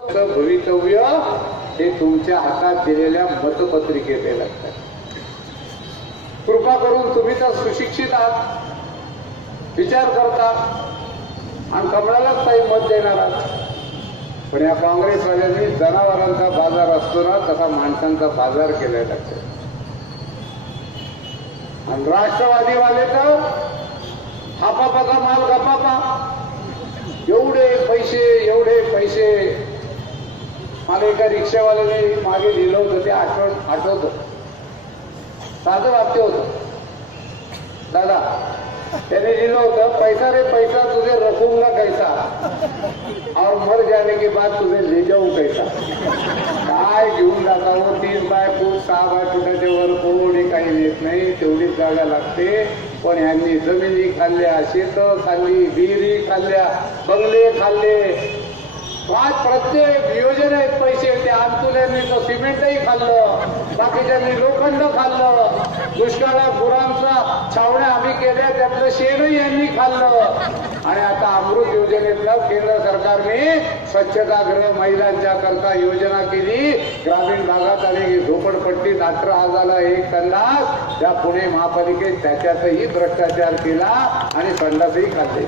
भवितव्य हे तुमच्या हातात दिलेल्या मतपत्रिकेत लागतात कृपा करून तुम्ही तर सुशिक्षित आहात. विचार करता. आणि कमळालाच काही मत देणार आहात. पण या काँग्रेसवाल्यांनी जनावरांचा बाजार असतो ना तसा माणसांचा बाजार केलाय लागतो आणि राष्ट्रवादीवाले तर हापापाचा माल गपापा एवढे पैसे एवढे पैसे मला एका रिक्षावाल्याने मागे लिहिलं होतं ते आठवण आठवत. साधं वाक्य होतं. दादा त्याने लिहिलं होतं पैसा रे पैसा तुझे रखूंगा कैसा? और मर जाने के बाद तुझे ले जाऊ कैसा? काय घेऊन जाता हो? तीन बाय फूट सहा बाय फुटाच्या वर कोणी काही येत नाही तेवढीच जागा लागते. पण यांनी जमिनी खाल्ल्या शेत खाल्ली विहिरी खाल्ल्या बंगले खाल्ले आज प्रत्येक आहेत पैसे ते आमतुल्यांनी तो सिमेंटही खाल्लं. बाकीच्यांनी लोखंड खाल्लं. दुष्काळात गुरांचा छावण्या आम्ही केल्या. त्यातलं शेणही यांनी खाल्लं. आणि आता अमृत योजनेतलं केंद्र सरकारने स्वच्छतागृह महिलांच्या करता योजना केली. ग्रामीण भागात आणि झोपडपट्टीत अठरा आजाला एक संडास त्या पुणे महापालिकेत त्याच्यातही भ्रष्टाचार केला आणि संडासही खाल्ले.